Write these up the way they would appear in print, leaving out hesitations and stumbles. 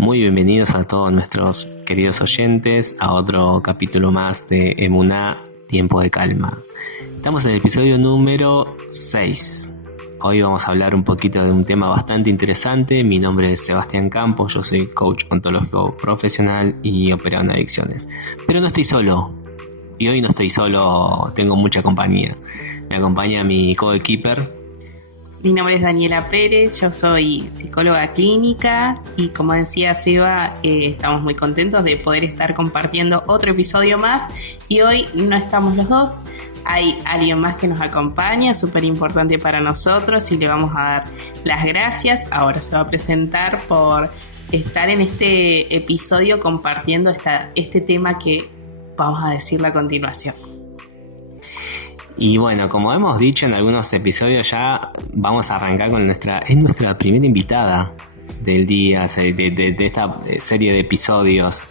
Muy bienvenidos a todos nuestros queridos oyentes a otro capítulo más de Emuná, Tiempo de Calma. Estamos en el episodio número 6. Hoy vamos a hablar un poquito de un tema bastante interesante. Mi nombre es Sebastián Campos, yo soy coach ontológico profesional y operado en adicciones. Pero no estoy solo. Y hoy no estoy solo, tengo mucha compañía. Me acompaña mi coequiper. Mi nombre es Daniela Pérez, yo soy psicóloga clínica y como decía Seba, estamos muy contentos de poder estar compartiendo otro episodio más y hoy no estamos los dos, hay alguien más que nos acompaña, súper importante para nosotros y le vamos a dar las gracias. Ahora se va a presentar por estar en este episodio compartiendo este tema que vamos a decirle a continuación. Y bueno, como hemos dicho en algunos episodios ya, vamos a arrancar con nuestra primera invitada del día, de esta serie de episodios.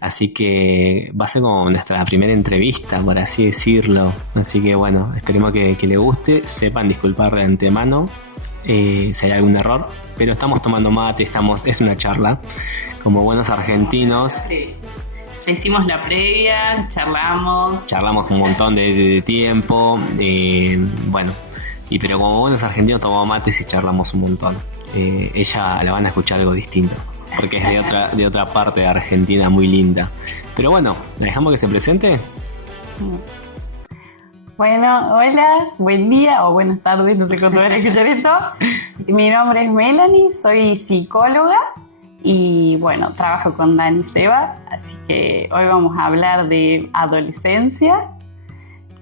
Así que va a ser como nuestra primera entrevista, por así decirlo. Así que bueno, esperemos que le guste, sepan disculpar de antemano si hay algún error. Pero estamos tomando mate, es una charla, como buenos argentinos. Ya hicimos la previa, charlamos un montón de tiempo, pero como buenos argentinos tomamos mates y charlamos un montón. Ella la van a escuchar algo distinto, porque es de otra parte de Argentina muy linda. Pero bueno, ¿la dejamos que se presente? Sí. Bueno, hola, buen día o buenas tardes, no sé cuándo van a escuchar esto. Mi nombre es Melanie, soy psicóloga. Y bueno, trabajo con Dani y Seba, así que hoy vamos a hablar de adolescencia,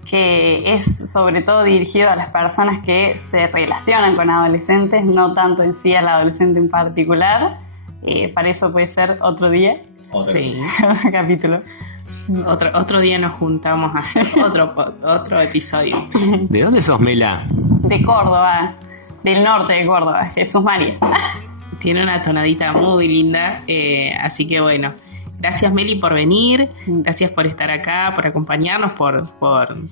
que es sobre todo dirigido a las personas que se relacionan con adolescentes, no tanto en sí al adolescente en particular. Para eso puede ser otro día. Otro capítulo. Otro día nos juntamos a hacer otro episodio. ¿De dónde sos, Mela? De Córdoba, del norte de Córdoba, Jesús María. Tiene una tonadita muy linda, así que bueno, gracias Meli por venir, gracias por estar acá, por acompañarnos, por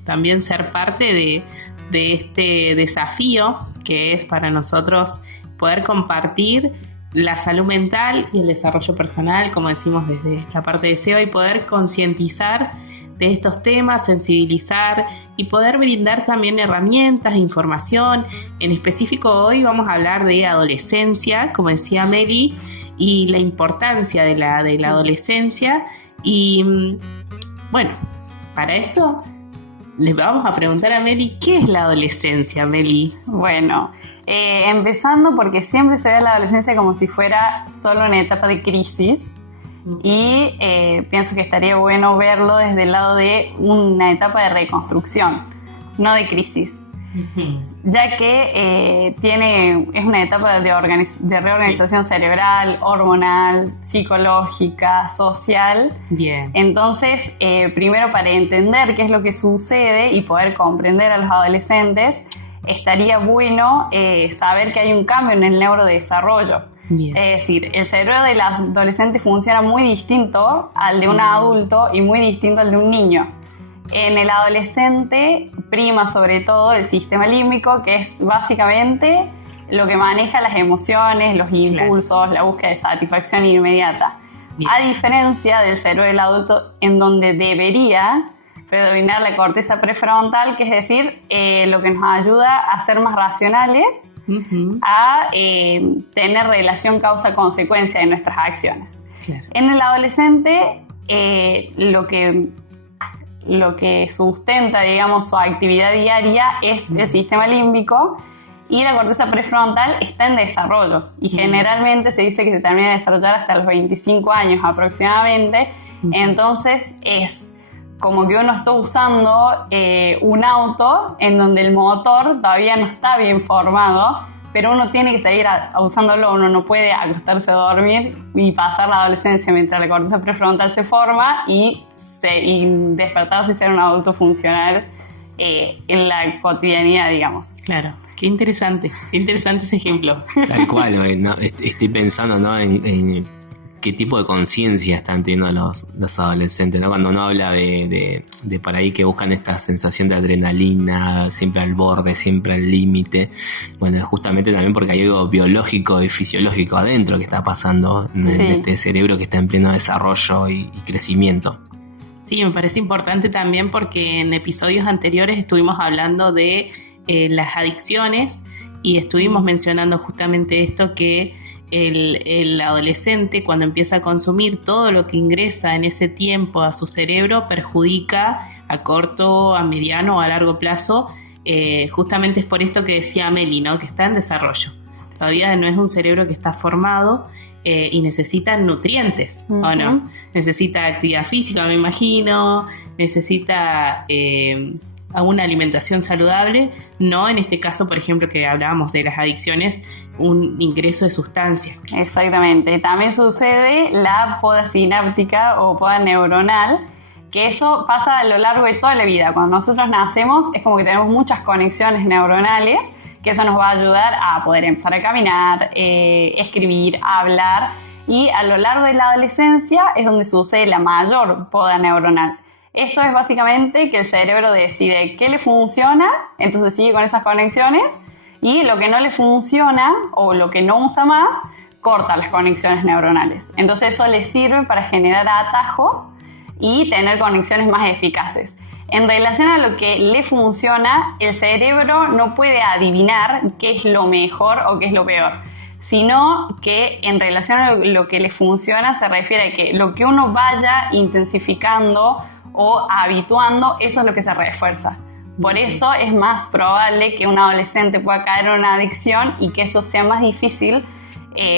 también ser parte de este desafío que es para nosotros poder compartir la salud mental y el desarrollo personal, como decimos desde la parte de SEBA, y poder concientizar de estos temas, sensibilizar y poder brindar también herramientas, información. En específico hoy vamos a hablar de adolescencia, como decía Meli, y la importancia de la adolescencia. Y bueno, para esto les vamos a preguntar a Meli, ¿qué es la adolescencia, Meli? Bueno, empezando porque siempre se ve la adolescencia como si fuera solo una etapa de crisis. Y pienso que estaría bueno verlo desde el lado de una etapa de reconstrucción, no de crisis, ya que es una etapa de reorganización cerebral, hormonal, psicológica, social. Bien. Entonces, primero para entender qué es lo que sucede y poder comprender a los adolescentes, estaría bueno saber que hay un cambio en el neurodesarrollo. Bien. Es decir, el cerebro del adolescente funciona muy distinto al de un adulto y muy distinto al de un niño. En el adolescente prima sobre todo el sistema límbico, que es básicamente lo que maneja las emociones, los impulsos, la búsqueda de satisfacción inmediata. Bien. A diferencia del cerebro del adulto, en donde debería predominar la corteza prefrontal, que es decir, lo que nos ayuda a ser más racionales, a tener relación causa-consecuencia de nuestras acciones. Claro. En el adolescente, lo que sustenta, digamos, su actividad diaria es el sistema límbico, y la corteza prefrontal está en desarrollo y generalmente se dice que se termina de desarrollar hasta los 25 años aproximadamente. Entonces es como que uno está usando un auto en donde el motor todavía no está bien formado, pero uno tiene que seguir usándolo. Uno no puede acostarse a dormir y pasar la adolescencia mientras la corteza prefrontal se forma y despertarse y ser un adulto funcional en la cotidianidad, digamos. Claro, qué interesante ese ejemplo. Tal cual, ¿no? Estoy pensando, ¿no? en qué tipo de conciencia están teniendo los adolescentes, ¿no? Cuando uno habla de por ahí que buscan esta sensación de adrenalina, siempre al borde, siempre al límite, bueno, es justamente también porque hay algo biológico y fisiológico adentro que está pasando en este cerebro que está en pleno desarrollo y crecimiento. Sí, me parece importante también porque en episodios anteriores estuvimos hablando de las adicciones y estuvimos mencionando justamente esto, que el adolescente, cuando empieza a consumir, todo lo que ingresa en ese tiempo a su cerebro perjudica a corto, a mediano o a largo plazo. Justamente es por esto que decía Meli, ¿no? Que está en desarrollo. Todavía no es un cerebro que está formado y necesita nutrientes, ¿o no? Necesita actividad física, me imagino, necesita una alimentación saludable, no en este caso, por ejemplo, que hablábamos de las adicciones, un ingreso de sustancias. Exactamente. También sucede la poda sináptica o poda neuronal, que eso pasa a lo largo de toda la vida. Cuando nosotros nacemos es como que tenemos muchas conexiones neuronales, que eso nos va a ayudar a poder empezar a caminar, escribir, hablar, y a lo largo de la adolescencia es donde sucede la mayor poda neuronal. Esto es básicamente que el cerebro decide qué le funciona, entonces sigue con esas conexiones, y lo que no le funciona o lo que no usa más, corta las conexiones neuronales. Entonces eso le sirve para generar atajos y tener conexiones más eficaces. En relación a lo que le funciona, el cerebro no puede adivinar qué es lo mejor o qué es lo peor, sino que en relación a lo que le funciona se refiere a que lo que uno vaya intensificando o habituando, eso es lo que se refuerza. Por eso es más probable que un adolescente pueda caer en una adicción y que eso sea más difícil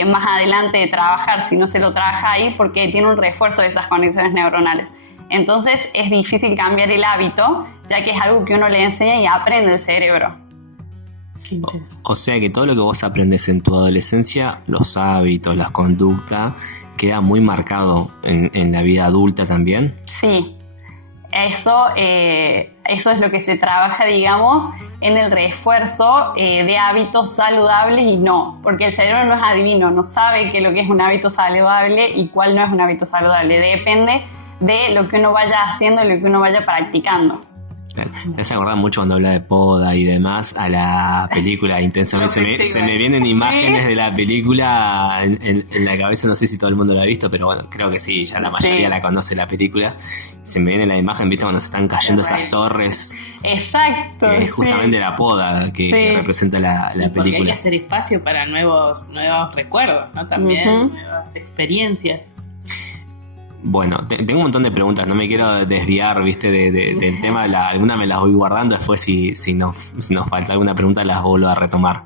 más adelante de trabajar si no se lo trabaja ahí, porque tiene un refuerzo de esas conexiones neuronales. Entonces es difícil cambiar el hábito, ya que es algo que uno le enseña y aprende el cerebro. O sea que todo lo que vos aprendes en tu adolescencia, los hábitos, las conductas, queda muy marcado en la vida adulta también. Sí. Eso es lo que se trabaja, digamos, en el refuerzo de hábitos saludables y no, porque el cerebro no es adivino, no sabe qué es lo que es un hábito saludable y cuál no es un hábito saludable. Depende de lo que uno vaya haciendo y lo que uno vaya practicando. Claro. Me hace acordar mucho cuando habla de poda y demás a la película Intensamente. Se me vienen imágenes de la película en la cabeza, no sé si todo el mundo la ha visto, pero bueno, creo que sí, ya la mayoría la conoce la película. Se me viene la imagen, ¿viste? Cuando se están cayendo esas torres. Exacto. Que es justamente la poda que representa la película. Porque hay que hacer espacio para nuevos recuerdos, ¿no? También nuevas experiencias. Bueno, tengo un montón de preguntas, no me quiero desviar, ¿viste? del tema, algunas me las voy guardando, después si nos falta alguna pregunta las vuelvo a retomar.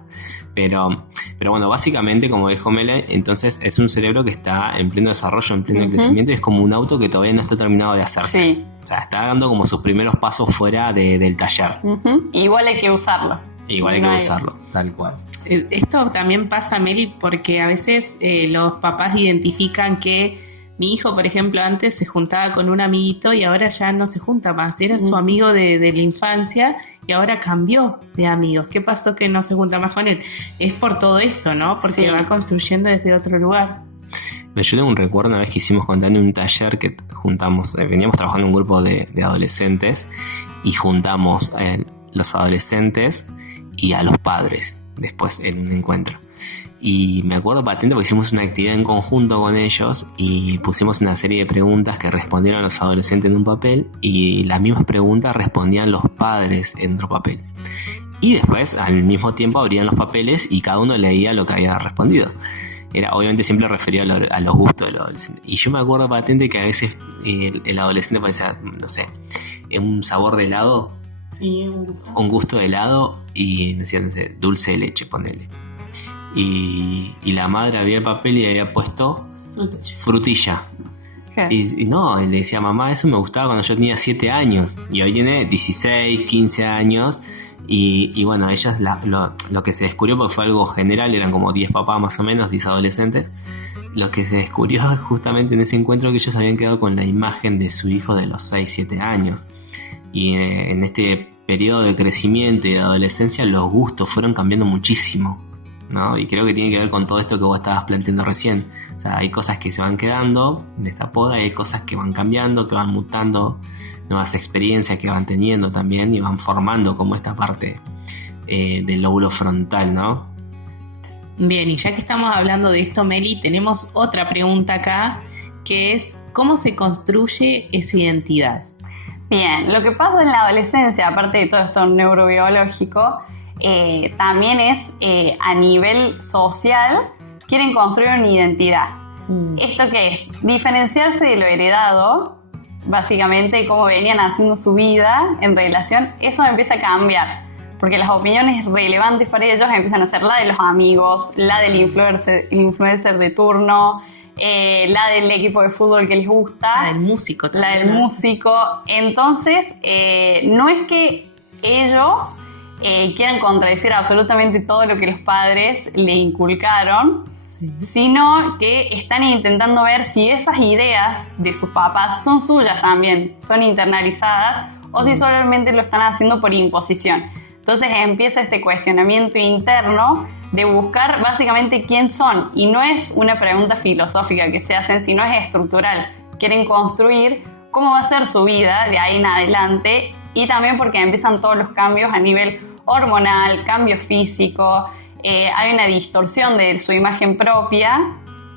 Pero bueno, básicamente, como dijo Mele, entonces es un cerebro que está en pleno desarrollo, en pleno crecimiento, y es como un auto que todavía no está terminado de hacerse. Sí. O sea, está dando como sus primeros pasos fuera del taller. Igual hay que usarlo. Igual hay que usarlo, tal cual. Esto también pasa, Meli, porque a veces los papás identifican que mi hijo, por ejemplo, antes se juntaba con un amiguito y ahora ya no se junta más. Era su amigo de la infancia y ahora cambió de amigos. ¿Qué pasó que no se junta más con él? Es por todo esto, ¿no? Porque va construyendo desde otro lugar. Yo tengo un recuerdo una vez que hicimos con Dani un taller que juntamos, veníamos trabajando en un grupo de adolescentes y juntamos los adolescentes y a los padres después en un encuentro. Y me acuerdo patente porque hicimos una actividad en conjunto con ellos y pusimos una serie de preguntas que respondieron los adolescentes en un papel y las mismas preguntas respondían los padres en otro papel. Y después, al mismo tiempo, abrían los papeles y cada uno leía lo que había respondido. Era obviamente siempre referido a los gustos del adolescente. Y yo me acuerdo patente que a veces el adolescente parecía, no sé, un sabor de helado, un gusto de helado y decía, no sé, dulce de leche, ponele. Y la madre abría el papel y había puesto frutilla. Y no, y le decía, mamá, eso me gustaba cuando yo tenía 7 años. Y hoy tiene 16, 15 años. Y bueno, ellas lo que se descubrió, porque fue algo general, eran como 10 papás más o menos, 10 adolescentes. Lo que se descubrió justamente en ese encuentro que ellos habían quedado con la imagen de su hijo de los 6, 7 años. Y en este periodo de crecimiento y de adolescencia los gustos fueron cambiando muchísimo. ¿no? Y creo que tiene que ver con todo esto que vos estabas planteando recién. O sea, hay cosas que se van quedando de esta poda, y hay cosas que van cambiando, que van mutando, nuevas experiencias que van teniendo también y van formando como esta parte del lóbulo frontal, ¿no? Bien, y ya que estamos hablando de esto, Meli, tenemos otra pregunta acá, que es ¿cómo se construye esa identidad? Bien, lo que pasa en la adolescencia, aparte de todo esto neurobiológico, también es a nivel social, quieren construir una identidad. ¿Esto qué es? Diferenciarse de lo heredado, básicamente cómo venían haciendo su vida en relación, eso empieza a cambiar, porque las opiniones relevantes para ellos empiezan a ser la de los amigos, la del influencer de turno, la del equipo de fútbol que les gusta, La del músico también. la del músico. Entonces, no es que ellos quieran contradecir absolutamente todo lo que los padres le inculcaron, Sí. sino que están intentando ver si esas ideas de sus papás son suyas también, son internalizadas, o si solamente lo están haciendo por imposición. Entonces empieza este cuestionamiento interno de buscar básicamente quién son, y no es una pregunta filosófica que se hacen, sino es estructural. Quieren construir cómo va a ser su vida de ahí en adelante, y también porque empiezan todos los cambios a nivel hormonal, cambio físico, hay una distorsión de su imagen propia.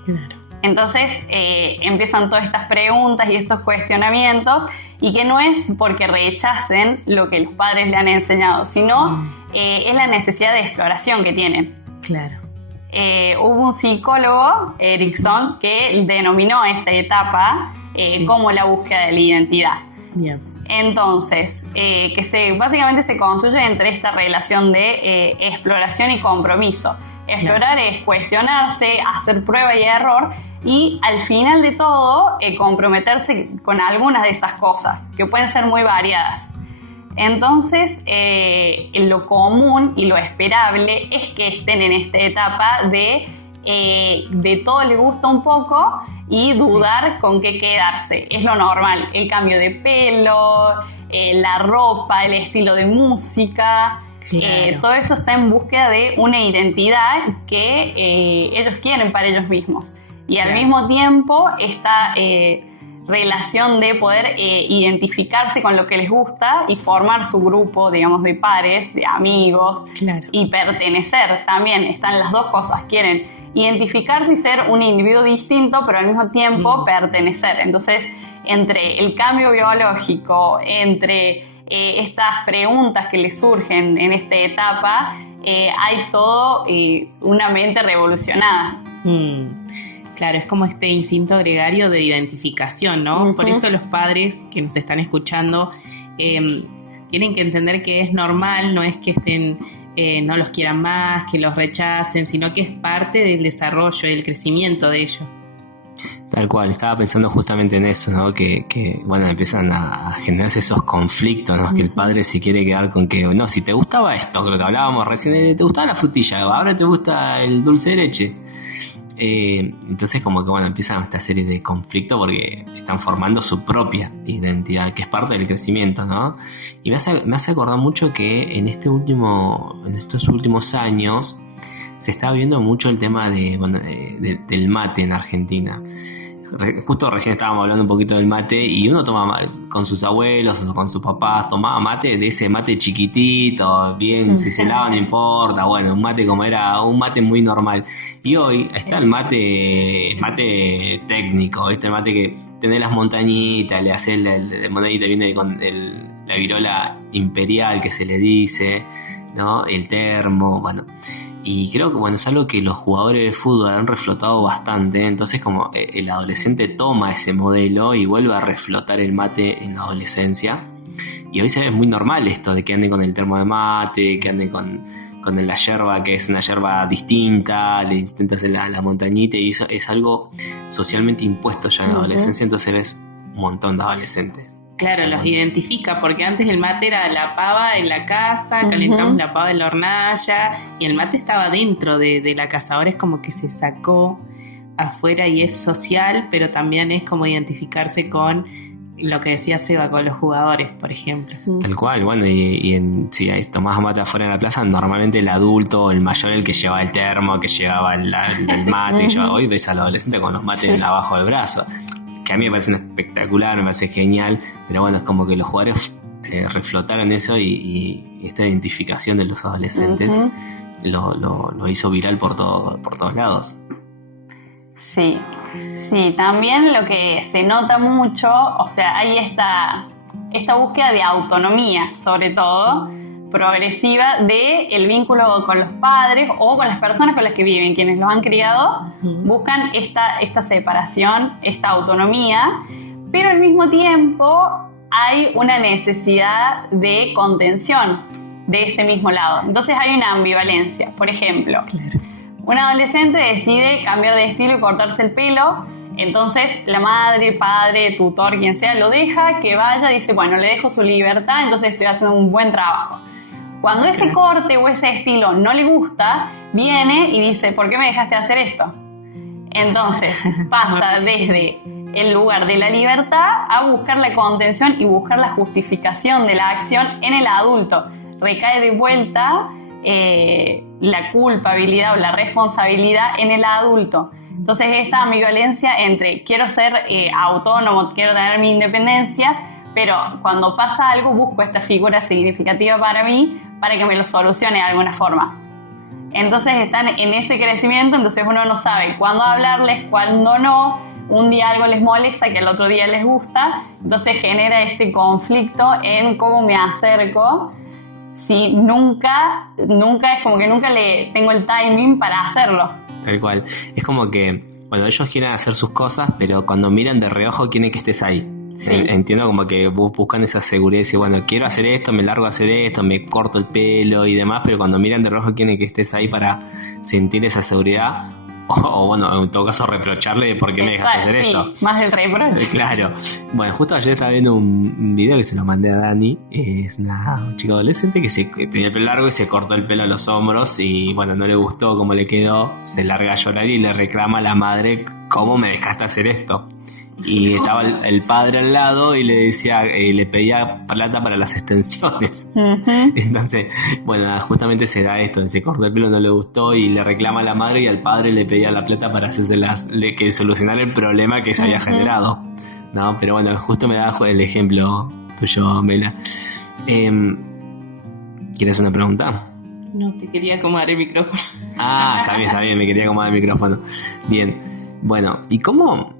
Claro. Entonces empiezan todas estas preguntas y estos cuestionamientos, y que no es porque rechacen lo que los padres le han enseñado, sino es la necesidad de exploración que tienen. Claro. Hubo un psicólogo, Erickson, que denominó esta etapa como la búsqueda de la identidad. Bien. Entonces, básicamente se construye entre esta relación de exploración y compromiso. Explorar es cuestionarse, hacer prueba y error, y al final de todo comprometerse con algunas de esas cosas, que pueden ser muy variadas. Entonces, lo común y lo esperable es que estén en esta etapa de todo les gusta un poco y dudar con qué quedarse. Es lo normal, el cambio de pelo, la ropa, el estilo de música. Claro. Todo eso está en búsqueda de una identidad que ellos quieren para ellos mismos. Y al mismo tiempo esta relación de poder identificarse con lo que les gusta y formar su grupo, digamos, de pares, de amigos. Claro. Y pertenecer también. Están las dos cosas. Quieren identificarse y ser un individuo distinto, pero al mismo tiempo pertenecer. Entonces, entre el cambio biológico, entre estas preguntas que les surgen en esta etapa, hay todo una mente revolucionada. Claro, es como este instinto gregario de identificación, ¿no? Uh-huh. Por eso los padres que nos están escuchando tienen que entender que es normal, no es que estén, no los quieran más, que los rechacen, sino que es parte del desarrollo y del crecimiento de ellos. Tal cual, estaba pensando justamente en eso, ¿no? Que bueno, empiezan a generarse esos conflictos, ¿no? Que el padre se quiere quedar con que, no, si te gustaba esto, lo que hablábamos recién, te gustaba la frutilla, ahora te gusta el dulce de leche. Entonces como que bueno, empiezan esta serie de conflictos porque están formando su propia identidad, que es parte del crecimiento, ¿no? Y me hace acordar mucho que en estos últimos años se está viendo mucho el tema del mate en Argentina. Justo recién estábamos hablando un poquito del mate, y uno toma con sus abuelos o con sus papás, tomaba mate de ese mate chiquitito, bien, si se lava no importa, bueno, un mate como era, un mate muy normal. Y hoy está el mate técnico, ¿viste? El mate que tenés las montañitas, le haces la montañita, viene con la virola imperial que se le dice, ¿no? El termo, bueno. Y creo que bueno, es algo que los jugadores de fútbol han reflotado bastante. Entonces como el adolescente toma ese modelo y vuelve a reflotar el mate en la adolescencia. Y hoy se ve muy normal esto de que anden con el termo de mate, que anden con la yerba, que es una yerba distinta, le intentas hacer la montañita, y eso es algo socialmente impuesto ya en la adolescencia. Entonces ves un montón de adolescentes. Claro, los identifica, porque antes el mate era la pava en la casa, calentamos la pava en la hornalla, y el mate estaba dentro de la casa. Ahora es como que se sacó afuera y es social, pero también es como identificarse con lo que decía Seba con los jugadores, por ejemplo. Tal cual, bueno, si tomás mate afuera en la plaza, normalmente el adulto, el mayor, el que lleva el termo, que llevaba el mate, hoy ves al adolescente con los mates abajo del brazo, que a mí me parece espectacular, me parece genial, pero bueno, es como que los jugadores reflotaron eso y esta identificación de los adolescentes lo hizo viral por todos lados. Sí, también lo que se nota mucho, o sea, hay esta búsqueda de autonomía, sobre todo, progresiva, del vínculo con los padres o con las personas con las que viven, quienes los han criado, buscan esta separación, esta autonomía, pero al mismo tiempo hay una necesidad de contención de ese mismo lado. Entonces hay una ambivalencia. Por ejemplo, un adolescente decide cambiar de estilo y cortarse el pelo. Entonces la madre, padre, tutor, quien sea, lo deja que vaya, dice, bueno, le dejo su libertad, entonces estoy haciendo un buen trabajo. Cuando ese corte o ese estilo no le gusta, viene y dice, ¿por qué me dejaste hacer esto? Entonces pasa desde el lugar de la libertad a buscar la contención y buscar la justificación de la acción en el adulto. Recae de vuelta la culpabilidad o la responsabilidad en el adulto. Entonces esta ambivalencia entre quiero ser autónomo, quiero tener mi independencia, pero cuando pasa algo busco esta figura significativa para mí para que me lo solucione de alguna forma. Entonces están en ese crecimiento, entonces uno no sabe cuándo hablarles, cuándo no. Un día algo les molesta que al otro día les gusta, entonces genera este conflicto en cómo me acerco. Si nunca es como que nunca le tengo el timing para hacerlo. Tal cual. Es como que, bueno, ellos quieren hacer sus cosas, pero cuando miran de reojo quieren que estés ahí. Sí. Entiendo como que buscan esa seguridad y dicen, bueno, quiero hacer esto, me largo a hacer esto, me corto el pelo y demás, pero cuando miran de reojo quieren que estés ahí para sentir esa seguridad. O bueno, en todo caso reprocharle de por qué me dejaste hacer esto. Más el reproche. Claro. Bueno, justo ayer estaba viendo un video que se lo mandé a Dani. Es una chica adolescente que tenía el pelo largo y se cortó el pelo a los hombros y bueno, no le gustó cómo le quedó, se larga a llorar y le reclama a la madre, ¿cómo me dejaste hacer esto? Y estaba el padre al lado y le decía, le pedía plata para las extensiones. Entonces, bueno, justamente se da esto, se cortó el pelo, no le gustó y le reclama a la madre y al padre le pedía la plata para que solucionar el problema que se había generado, ¿no? Pero bueno, justo me da el ejemplo tuyo, Mela. ¿Quieres una pregunta? No, te quería acomodar el micrófono. Está bien, me quería acomodar el micrófono. Bien, bueno, ¿y cómo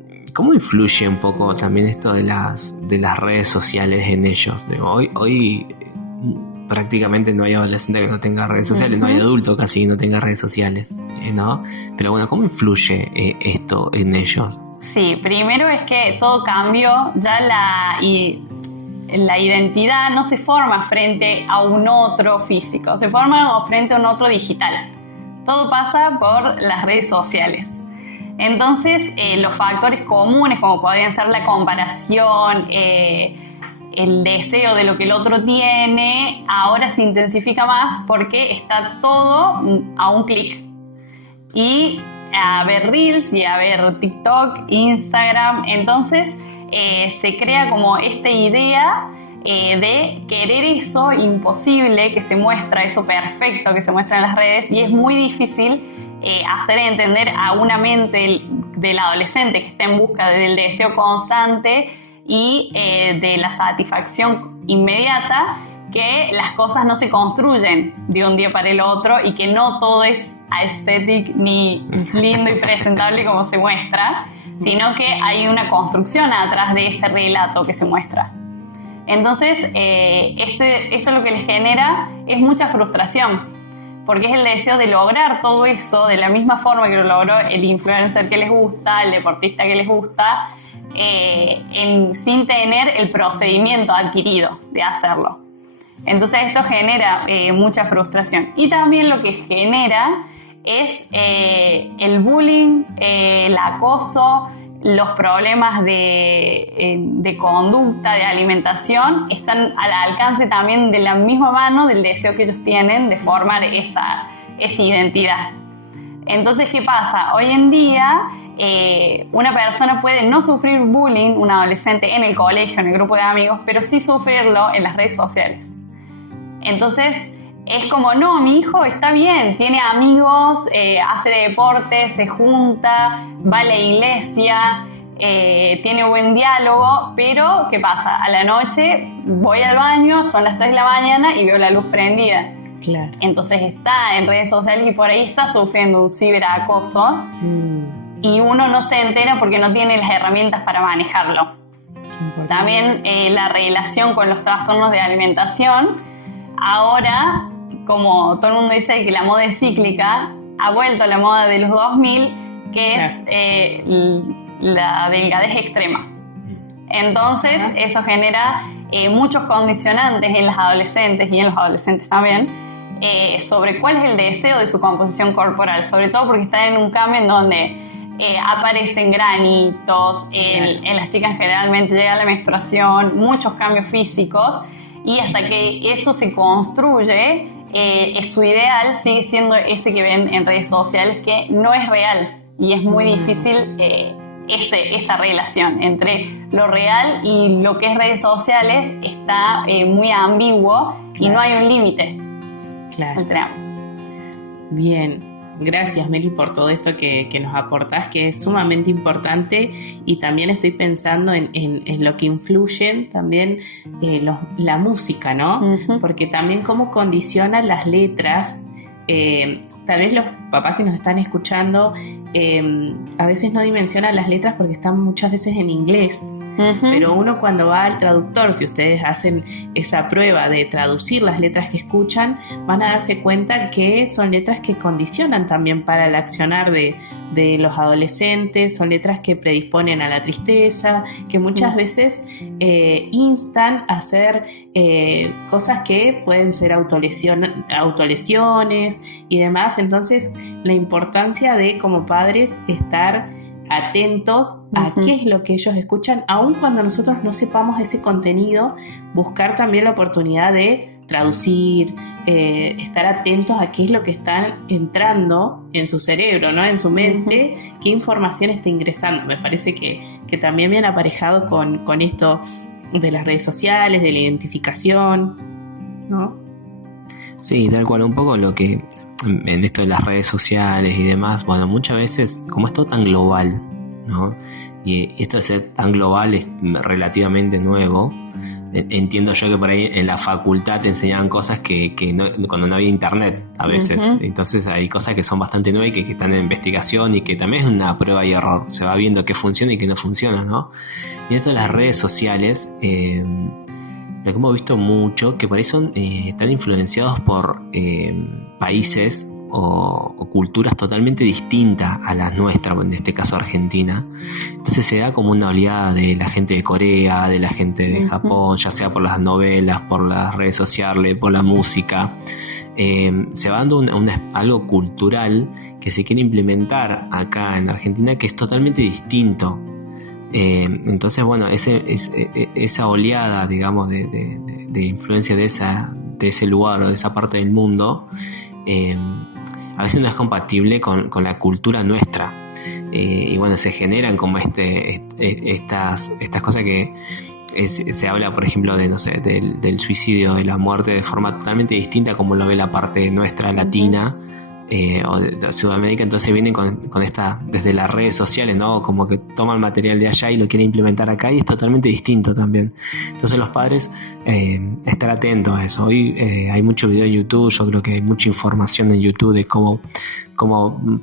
influye un poco también esto de las redes sociales en ellos? Hoy prácticamente no hay adolescente que no tenga redes sociales, no hay adulto casi que no tenga redes sociales, ¿no? Pero bueno, ¿cómo influye esto en ellos? Sí, primero es que todo cambió, ya la identidad no se forma frente a un otro físico, se forma frente a un otro digital. Todo pasa por las redes sociales. Entonces, los factores comunes, como podrían ser la comparación, el deseo de lo que el otro tiene, ahora se intensifica más porque está todo a un clic. Y a ver Reels y a ver TikTok, Instagram, entonces se crea como esta idea de querer eso imposible que se muestra, eso perfecto que se muestra en las redes, y es muy difícil hacer entender a una mente del adolescente que está en busca del deseo constante y de la satisfacción inmediata, que las cosas no se construyen de un día para el otro y que no todo es aesthetic ni lindo y presentable como se muestra, sino que hay una construcción atrás de ese relato que se muestra. Entonces, esto lo que les genera es mucha frustración, porque es el deseo de lograr todo eso de la misma forma que lo logró el influencer que les gusta, el deportista que les gusta, sin tener el procedimiento adquirido de hacerlo. Entonces esto genera mucha frustración. Y también lo que genera es el bullying, el acoso, los problemas de conducta, de alimentación, están al alcance también de la misma mano del deseo que ellos tienen de formar esa identidad. Entonces, ¿qué pasa? Hoy en día una persona puede no sufrir bullying, un adolescente en el colegio, en el grupo de amigos, pero sí sufrirlo en las redes sociales. Entonces es como, no, mi hijo está bien, tiene amigos, hace deporte, se junta, va a la iglesia, tiene buen diálogo, pero ¿qué pasa? A la noche voy al baño, son las 3 de la mañana y veo la luz prendida. Claro. Entonces está en redes sociales y por ahí está sufriendo un ciberacoso y uno no se entera porque no tiene las herramientas para manejarlo. También la relación con los trastornos de alimentación. Ahora, como todo el mundo dice que la moda es cíclica, ha vuelto la moda de los 2000, que es la delgadez extrema. Entonces, eso genera muchos condicionantes en las adolescentes y en los adolescentes también sobre cuál es el deseo de su composición corporal, sobre todo porque están en un cambio en donde aparecen granitos, en las chicas generalmente llega la menstruación, muchos cambios físicos, y hasta que eso se construye, su ideal sigue siendo ese que ven en redes sociales, que no es real, y es muy difícil esa relación entre lo real y lo que es redes sociales. Está muy ambiguo y no hay un límite entre ambos. Bien, gracias Meli por todo esto que nos aportás, que es sumamente importante, y también estoy pensando en lo que influyen también la música, ¿no? Uh-huh. Porque también cómo condicionan las letras. Tal vez los papás que nos están escuchando a veces no dimensionan las letras porque están muchas veces en inglés. Uh-huh. Pero uno cuando va al traductor, si ustedes hacen esa prueba de traducir las letras que escuchan, van a darse cuenta que son letras que condicionan también para el accionar de los adolescentes, son letras que predisponen a la tristeza, que muchas veces instan a hacer cosas que pueden ser autolesiones y demás. Entonces, la importancia de, como padres, estar atentos a qué es lo que ellos escuchan, aun cuando nosotros no sepamos ese contenido, buscar también la oportunidad de traducir, estar atentos a qué es lo que están entrando en su cerebro, ¿no? En su mente, qué información está ingresando. Me parece que también viene aparejado con esto de las redes sociales, de la identificación, ¿no? Sí, tal cual, un poco lo que en esto de las redes sociales y demás, bueno, muchas veces, como es todo tan global, ¿no? Y esto de ser tan global es relativamente nuevo. Entiendo yo que por ahí en la facultad te enseñaban cosas que no, cuando no había internet a veces. Uh-huh. Entonces hay cosas que son bastante nuevas y que están en investigación y que también es una prueba y error. Se va viendo qué funciona y qué no funciona, ¿no? Y esto de las redes sociales, lo que hemos visto mucho, que por ahí son están influenciados por países o culturas totalmente distintas a las nuestras, en este caso Argentina. Entonces se da como una oleada de la gente de Corea, de la gente de Japón, ya sea por las novelas, por las redes sociales, por la música. Se va dando algo cultural que se quiere implementar acá en Argentina, que es totalmente distinto. Entonces, bueno, esa oleada, digamos, de influencia de ese lugar o de esa parte del mundo, a veces no es compatible con la cultura nuestra. Y bueno, se generan como estas cosas que se habla, por ejemplo, de, no sé, del suicidio, de la muerte, de forma totalmente distinta como lo ve la parte nuestra latina. O de Sudamérica. Entonces vienen con esta, desde las redes sociales, ¿no? Como que toman material de allá y lo quieren implementar acá, y es totalmente distinto también. Entonces los padres, estar atentos a eso. Hoy hay mucho video en YouTube, yo creo que hay mucha información en YouTube de cómo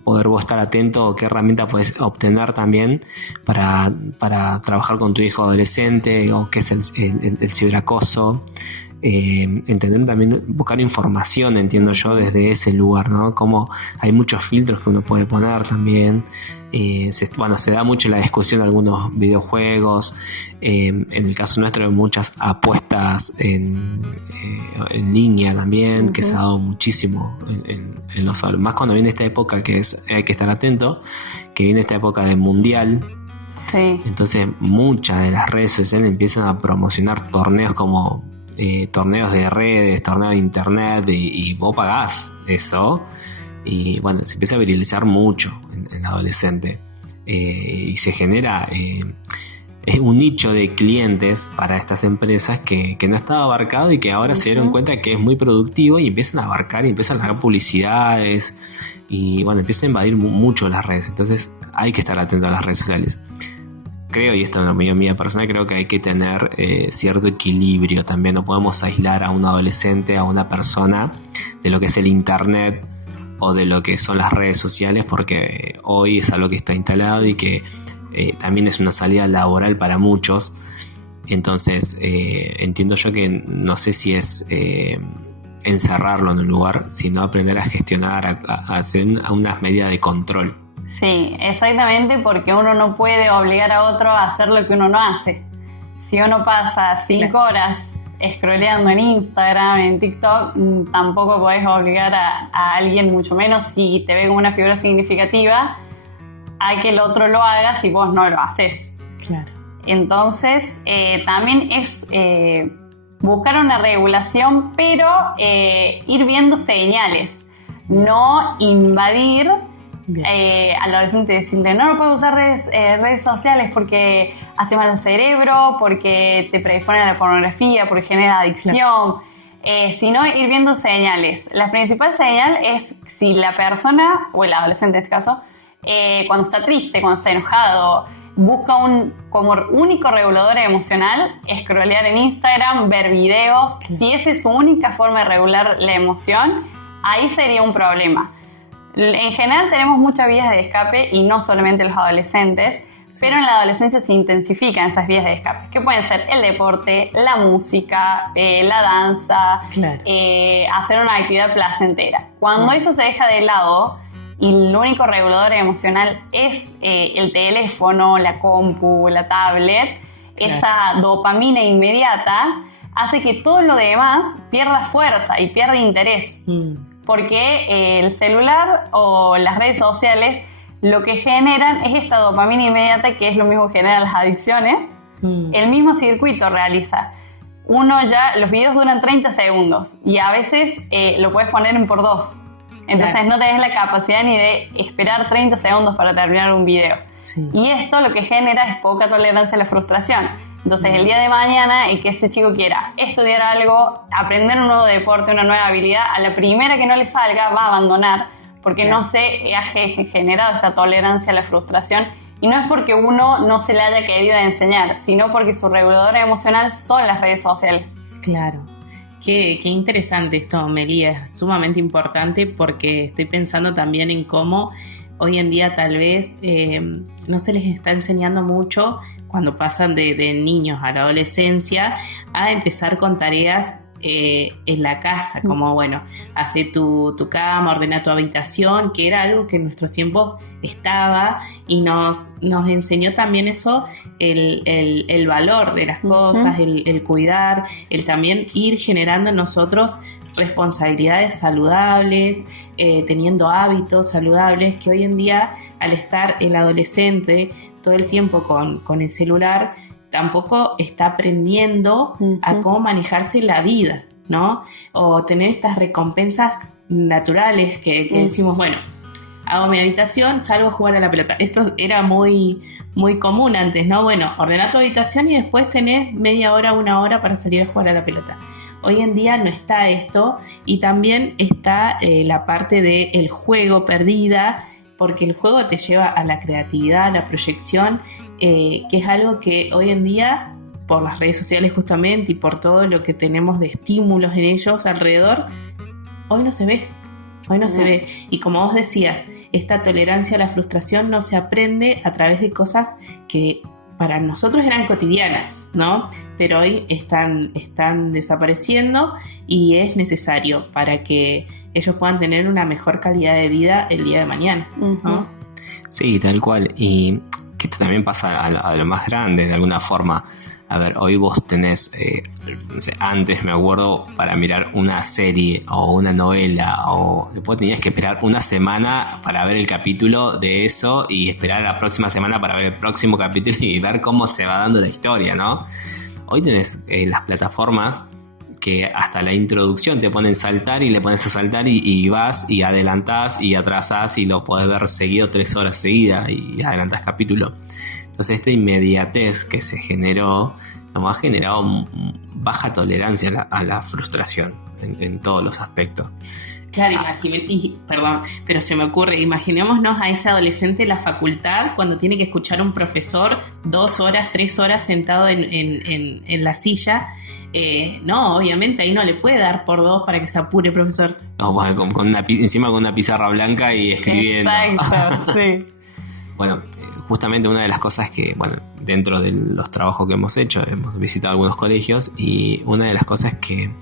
poder vos estar atento, o qué herramienta puedes obtener también para trabajar con tu hijo adolescente, o qué es el ciberacoso. Entender también, buscar información, entiendo yo, desde ese lugar, ¿no? Como hay muchos filtros que uno puede poner también. Se da mucho la discusión de algunos videojuegos. En el caso nuestro hay muchas apuestas en línea también, que se ha dado muchísimo en los adultos. Más cuando viene esta época que hay que estar atento, que viene esta época de mundial. Sí. Entonces muchas de las redes sociales empiezan a promocionar torneos como torneos de redes, torneos de internet, y vos pagás eso, y bueno, se empieza a viralizar mucho en el adolescente. y se genera un nicho de clientes para estas empresas que no estaba abarcado y que ahora se dieron cuenta que es muy productivo y empiezan a abarcar y empiezan a hacer publicidades y bueno, empiezan a invadir mucho las redes. Entonces hay que estar atento a las redes sociales. Creo, y esto es una opinión mía personal, creo que hay que tener cierto equilibrio también. No podemos aislar a un adolescente, a una persona de lo que es el internet o de lo que son las redes sociales, porque hoy es algo que está instalado y que también es una salida laboral para muchos. Entonces entiendo yo que no sé si es encerrarlo en un lugar, sino aprender a gestionar, a hacer unas medidas de control. Sí, exactamente, porque uno no puede obligar a otro a hacer lo que uno no hace. Si uno pasa 5 horas scrolleando en Instagram, en TikTok, tampoco podés obligar a alguien, mucho menos si te ve como una figura significativa, a que el otro lo haga si vos no lo haces. Claro. Entonces, también es buscar una regulación, pero ir viendo señales, no invadir al adolescente, decirle no puedes usar redes sociales porque hace mal al cerebro, porque te predispone a la pornografía, porque genera adicción. Claro. Sino ir viendo señales. La principal señal es si la persona, o el adolescente en este caso, cuando está triste, cuando está enojado, busca como único regulador emocional scrollear en Instagram, ver videos. Si esa es su única forma de regular la emoción, ahí sería un problema. En general tenemos muchas vías de escape y no solamente los adolescentes, pero en la adolescencia se intensifican esas vías de escape, que pueden ser el deporte, la música, la danza, hacer una actividad placentera. Cuando eso se deja de lado y el único regulador emocional es el teléfono, la compu, la tablet, esa dopamina inmediata hace que todo lo demás pierda fuerza y pierda interés. Porque el celular o las redes sociales lo que generan es esta dopamina inmediata, que es lo mismo que generan las adicciones. El mismo circuito realiza. Los videos duran 30 segundos y a veces lo puedes poner en por 2. Entonces no tenés la capacidad ni de esperar 30 segundos para terminar un video. Y esto lo que genera es poca tolerancia a la frustración. Entonces el día de mañana, el que ese chico quiera estudiar algo, aprender un nuevo deporte, una nueva habilidad, a la primera que no le salga va a abandonar porque no se ha generado esta tolerancia a la frustración. Y no es porque uno no se le haya querido enseñar, sino porque su regulador emocional son las redes sociales. Claro. Qué interesante esto, Meli, es sumamente importante porque estoy pensando también en cómo hoy en día tal vez no se les está enseñando mucho cuando pasan de niños a la adolescencia a empezar con tareas en la casa, como bueno, hace tu cama, ordena tu habitación, que era algo que en nuestros tiempos estaba y nos enseñó también eso, el valor de las cosas, el cuidar, el también ir generando en nosotros responsabilidades saludables, teniendo hábitos saludables, que hoy en día al estar el adolescente todo el tiempo con el celular, tampoco está aprendiendo a cómo manejarse la vida, ¿no? O tener estas recompensas naturales que decimos, bueno, hago mi habitación, salgo a jugar a la pelota. Esto era muy, muy común antes, ¿no? Bueno, ordena tu habitación y después tenés media hora, 1 hora para salir a jugar a la pelota. Hoy en día no está esto y también está la parte del juego perdida, porque el juego te lleva a la creatividad, a la proyección, que es algo que hoy en día, por las redes sociales justamente y por todo lo que tenemos de estímulos en ellos alrededor, hoy no se ve. Se ve. Y como vos decías, esta tolerancia a la frustración no se aprende a través de cosas que para nosotros eran cotidianas, ¿no? Pero hoy están desapareciendo y es necesario para que ellos puedan tener una mejor calidad de vida el día de mañana, ¿no? Sí, tal cual. Y que esto también pasa a lo más grande, de alguna forma. A ver, hoy vos tenés, no sé, antes me acuerdo, para mirar una serie o una novela, o después tenías que esperar una semana para ver el capítulo de eso y esperar la próxima semana para ver el próximo capítulo y ver cómo se va dando la historia, ¿no? Hoy tenés las plataformas que hasta la introducción te ponen saltar y le pones a saltar y vas y adelantás y atrasás y lo podés ver seguido 3 horas seguidas y adelantás capítulo. Entonces esta inmediatez que se generó, ha generado baja tolerancia a la frustración en todos los aspectos. Claro, perdón, pero se me ocurre, imaginémonos a ese adolescente en la facultad cuando tiene que escuchar a un profesor 2 horas, 3 horas sentado en la silla. No, obviamente ahí no le puede dar por 2 para que se apure, profesor. No, bueno, encima con una pizarra blanca y escribiendo. Exacto, sí. Bueno, justamente una de las cosas que, dentro de los trabajos que hemos hecho, hemos visitado algunos colegios y una de las cosas que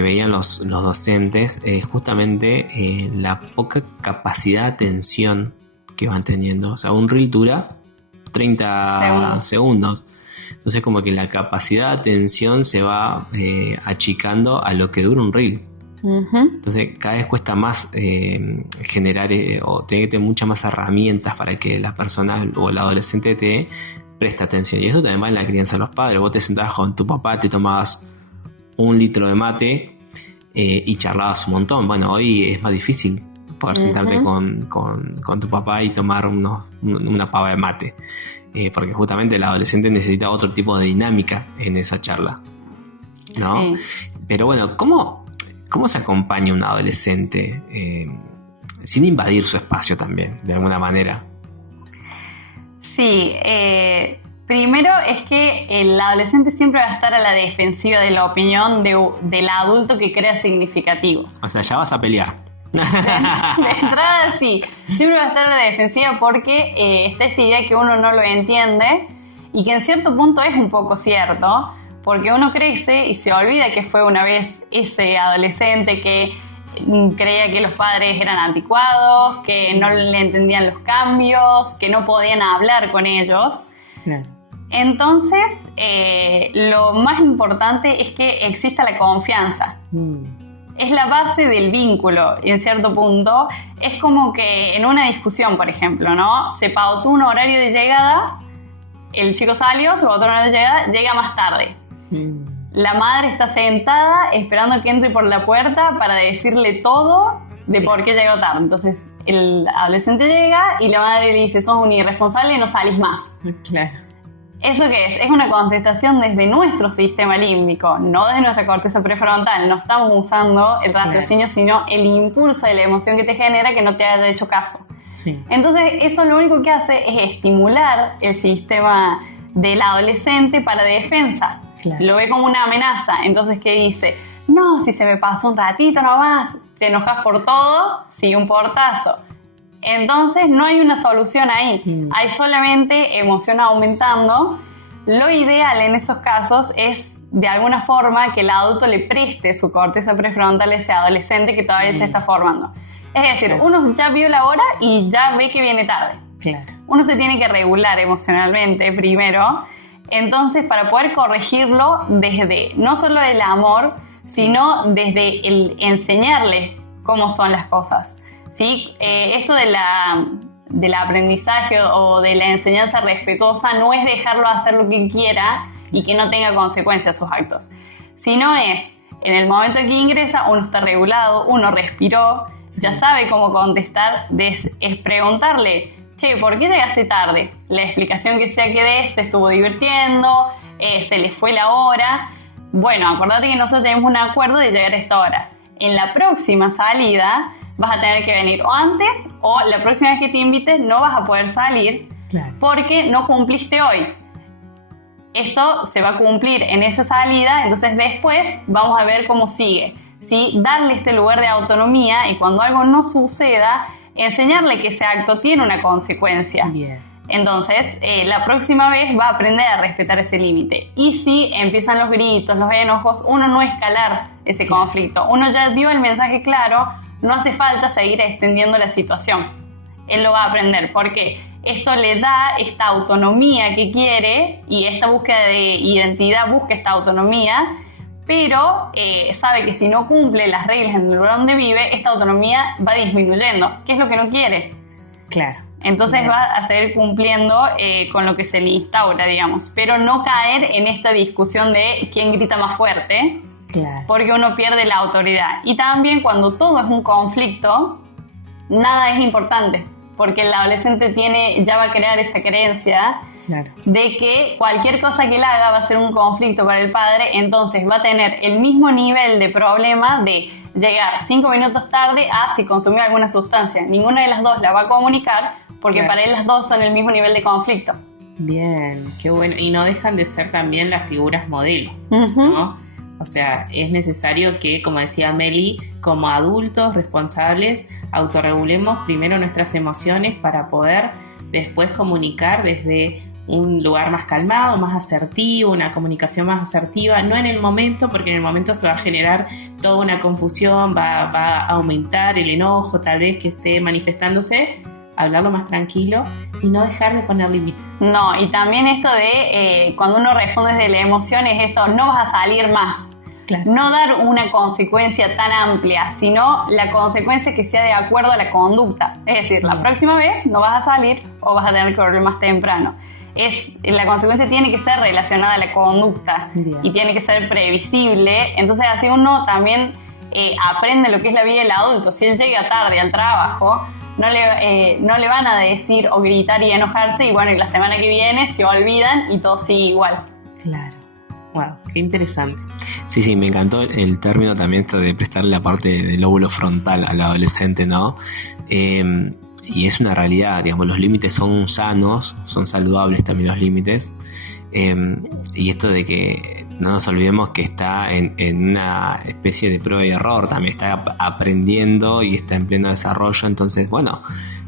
veían los docentes es justamente la poca capacidad de atención que van teniendo. O sea, un reel dura 30 segundos. Entonces como que la capacidad de atención se va achicando a lo que dura un reel. Uh-huh. Entonces cada vez cuesta más generar o tener que tener muchas más herramientas para que la persona o el adolescente te preste atención. Y eso también va en la crianza de los padres. Vos te sentabas con tu papá, te tomabas 1 litro de mate y charlabas un montón. Bueno, hoy es más difícil poder sentarte con tu papá y tomar una pava de mate, porque justamente el adolescente necesita otro tipo de dinámica en esa charla, ¿no? Sí. Pero bueno, ¿cómo se acompaña un adolescente sin invadir su espacio también, de alguna manera? Sí, primero es que el adolescente siempre va a estar a la defensiva de la opinión del adulto que crea significativo. O sea, ya vas a pelear. De entrada sí, siempre va a estar a la defensiva porque está esta idea que uno no lo entiende y que en cierto punto es un poco cierto, porque uno crece y se olvida que fue una vez ese adolescente que creía que los padres eran anticuados, que no le entendían los cambios, que no podían hablar con ellos. Claro. Entonces, lo más importante es que exista la confianza. Es la base del vínculo, en cierto punto. Es como que en una discusión, por ejemplo, ¿no? Se pautó un horario de llegada, el chico salió, se pautó un horario de llegada, llega más tarde. La madre está sentada esperando que entre por la puerta para decirle todo de por qué llegó tarde. Entonces el adolescente llega y la madre le dice: sos un irresponsable y no salís más. Claro. ¿Eso qué es? Es una contestación desde nuestro sistema límbico, no desde nuestra corteza prefrontal. No estamos usando el raciocinio, sino el impulso de la emoción que te genera que no te haya hecho caso. Sí. Entonces eso lo único que hace es estimular el sistema del adolescente para defensa. Claro. Lo ve como una amenaza. Entonces, ¿qué dice? No, si se me pasó un ratito nomás, te enojas por todo, sí, un portazo. Entonces no hay una solución ahí, hay solamente emoción aumentando. Lo ideal en esos casos es de alguna forma que el adulto le preste su corteza prefrontal a ese adolescente que todavía se está formando. Es decir, uno ya vio la hora y ya ve que viene tarde. Claro. Uno se tiene que regular emocionalmente primero. Entonces, para poder corregirlo desde no solo el amor, sino desde el enseñarle cómo son las cosas. ¿Sí? Esto del aprendizaje o de la enseñanza respetuosa no es dejarlo hacer lo que quiera y que no tenga consecuencias sus actos, sino es, en el momento que ingresa, uno está regulado, uno respiró, ya sabe cómo contestar, es preguntarle: che, ¿por qué llegaste tarde? La explicación que sea que des, se estuvo divirtiendo, se le fue la hora. Bueno, acordate que nosotros tenemos un acuerdo de llegar a esta hora. En la próxima salida vas a tener que venir o antes, o la próxima vez que te invites no vas a poder salir, claro, porque no cumpliste hoy. Esto se va a cumplir en esa salida, entonces después vamos a ver cómo sigue, ¿sí? Darle este lugar de autonomía y cuando algo no suceda, enseñarle que ese acto tiene una consecuencia. Bien. Entonces, la próxima vez va a aprender a respetar ese límite. Y si empiezan los gritos, los enojos, uno no escalar ese conflicto. Uno ya dio el mensaje claro, no hace falta seguir extendiendo la situación. Él lo va a aprender porque esto le da esta autonomía que quiere y esta búsqueda de identidad busca esta autonomía, pero sabe que si no cumple las reglas en el lugar donde vive, esta autonomía va disminuyendo, que es lo que no quiere. Claro. Entonces va a seguir cumpliendo con lo que se le instaura, digamos, pero no caer en esta discusión de quién grita más fuerte, Claro. Porque uno pierde la autoridad. Y también cuando todo es un conflicto, nada es importante, porque el adolescente ya va a crear esa creencia de que cualquier cosa que él haga va a ser un conflicto para el padre, entonces va a tener el mismo nivel de problema de llegar 5 minutos tarde a si consumió alguna sustancia. Ninguna de las dos la va a comunicar porque para él las dos son el mismo nivel de conflicto. Bien, qué bueno. Y no dejan de ser también las figuras modelo, ¿no? O sea, es necesario que, como decía Meli, como adultos responsables, autorregulemos primero nuestras emociones para poder después comunicar desde un lugar más calmado, más asertivo, una comunicación más asertiva, no en el momento, porque en el momento se va a generar toda una confusión, va a aumentar el enojo tal vez que esté manifestándose, hablarlo más tranquilo y no dejar de poner límites. No, y también esto de cuando uno responde desde la emoción es esto, no vas a salir más. Claro. No dar una consecuencia tan amplia, sino la consecuencia que sea de acuerdo a la conducta. Es decir, la próxima vez no vas a salir o vas a tener que volver más temprano. La consecuencia tiene que ser relacionada a la conducta y tiene que ser previsible. Entonces así uno también aprende lo que es la vida del adulto. Si él llega tarde al trabajo, no le van a decir o gritar y enojarse y bueno, y la semana que viene se olvidan y todo sigue igual. Claro. Wow, qué interesante. Sí, me encantó el término también esto de prestarle la parte del lóbulo frontal al adolescente, ¿no? Y es una realidad, digamos, los límites son sanos, son saludables también los límites. Y esto de que no nos olvidemos que está en una especie de prueba y error, también está aprendiendo y está en pleno desarrollo. Entonces, bueno,